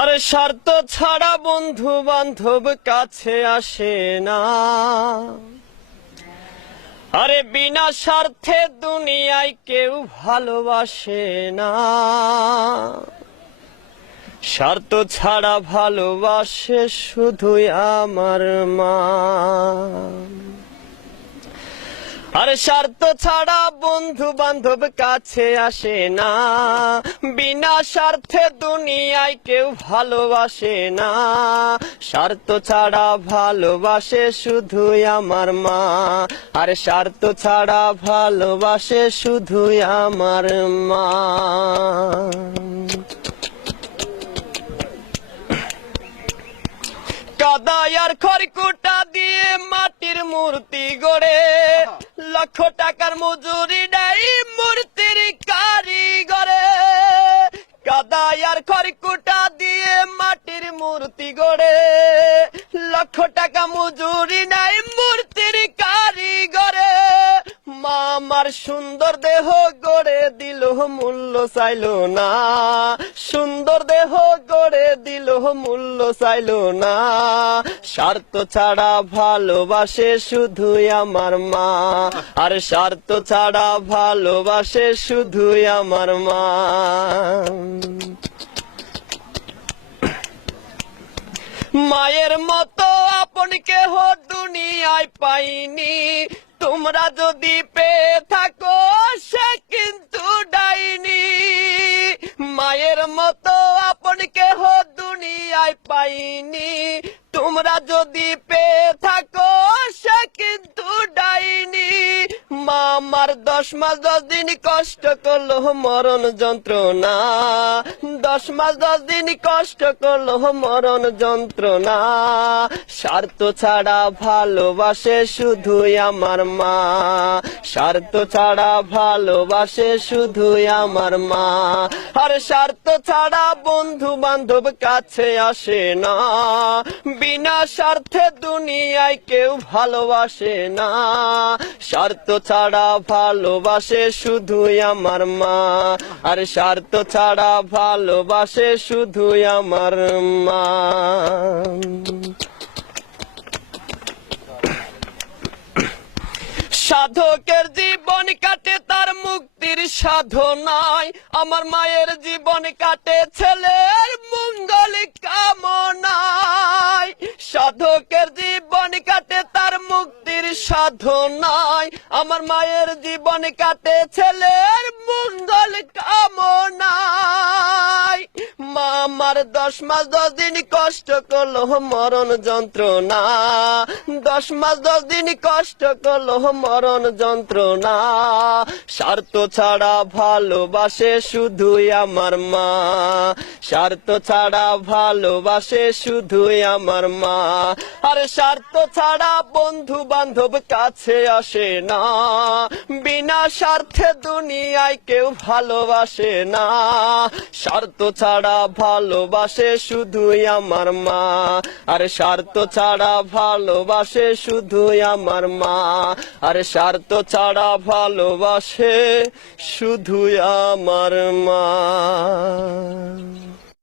আরে স্বার্থ ছাড়া বন্ধু বান্ধব কাছে আসে না। আরে বিনা স্বার্থে দুনিয়ায় কেউ ভালোবাসে না। স্বার্থ ছাড়া ভালোবাসে শুধুই আমার মা। আরে স্বার্থ ছাড়া বন্ধু বান্ধব কাছে আসে না। বিনা স্বার্থে দুনিয়ায় কেউ ভালোবাসে না। স্বার্থ ছাড়া ভালোবাসে শুধুই আমার মা। আরে স্বার্থ ছাড়া ভালোবাসে শুধুই আমার মা। কাদাই আর খড়কুটা দিয়ে মাটির মূর্তি গড়ে, লক্ষ টাকার মজুরি নেই মূর্তির কারিগরে। কাদাই আর খড়কুটা দিয়ে মাটির মূর্তি গড়ে, লক্ষ টাকা মজুরি নেই মূর্তির কারিগরে। মা আমার সুন্দর দেহ গড়ে দিল মূল্য চাইল না। সুন্দর দেহ গড়ে দিল মূল্য চাইল না। স্বার্থ ছাড়া ভালোবাসে শুধুই আমার মা। আর স্বার্থ ছাড়া ভালোবাসে শুধুই আমার মা। মায়ের মতো আপন কেহ দুনিয়ায় পাইনি। তোমরা যদি পেয়ে থাকো সে কিন্তু ডাইনি। মায়ের মতো আপন কেহ দুনিয়ায় পাইনি। তোমরা যদি পেয়ে থাকো সে কিন্তু ডাইনি। মা আমার 10 মাস 10 দিন কষ্ট করলো মরণ যন্ত্রণা। 10 মাস 10 দিন কষ্ট করলো মরণ যন্ত্রণা। স্বার্থ ছাড়া ভালোবাসে শুধুই আমার মা। স্বার্থ ছাড়া ভালোবাসে শুধুই আমার মা। আর স্বার্থ ছাড়া বন্ধু বান্ধব কাছে আসে না। বিনা স্বার্থে দুনিয়ায় কেউ ভালোবাসে না। স্বার্থ ছাড়া ভালোবাসে শুধুই আমার মা। আর স্বার্থ ছাড়া ভালোবাসে শুধুই আমার মা। সাধকের জীবন কাটে তার মুক্তির সাধনায়। আমার মায়ের জীবন কাটে ছেলের মঙ্গল কামনায়। সাধকের জীবন কাটে তার মুক্তির সাধনায়। আমার মায়ের জীবন কাটে ছেলের মঙ্গল কামনায়। মা আমার 10 মাস 10 দিন কষ্ট করলো মরণ যন্ত্রণা। 10 মাস 10 দিন কষ্ট করলো মরণ যন্ত্রণা। স্বার্থ ছাড়া ভালোবাসে শুধুই আমার মা। স্বার্থ ছাড়া ভালোবাসে শুধুই আমার মা। আর স্বার্থ ছাড়া বন্ধু বান্ধব কাছে আসে না। বিনা স্বার্থে দুনিয়ায় কেউ ভালোবাসে না। স্বার্থ ছাড়া ভালোবাসে শুধুই আমার মা। আর স্বার্থ ছাড়া ভালোবাসে শুধুই আমার মা। আর স্বার্থ ছাড়া ভালোবাসে শুধুই আমার মা।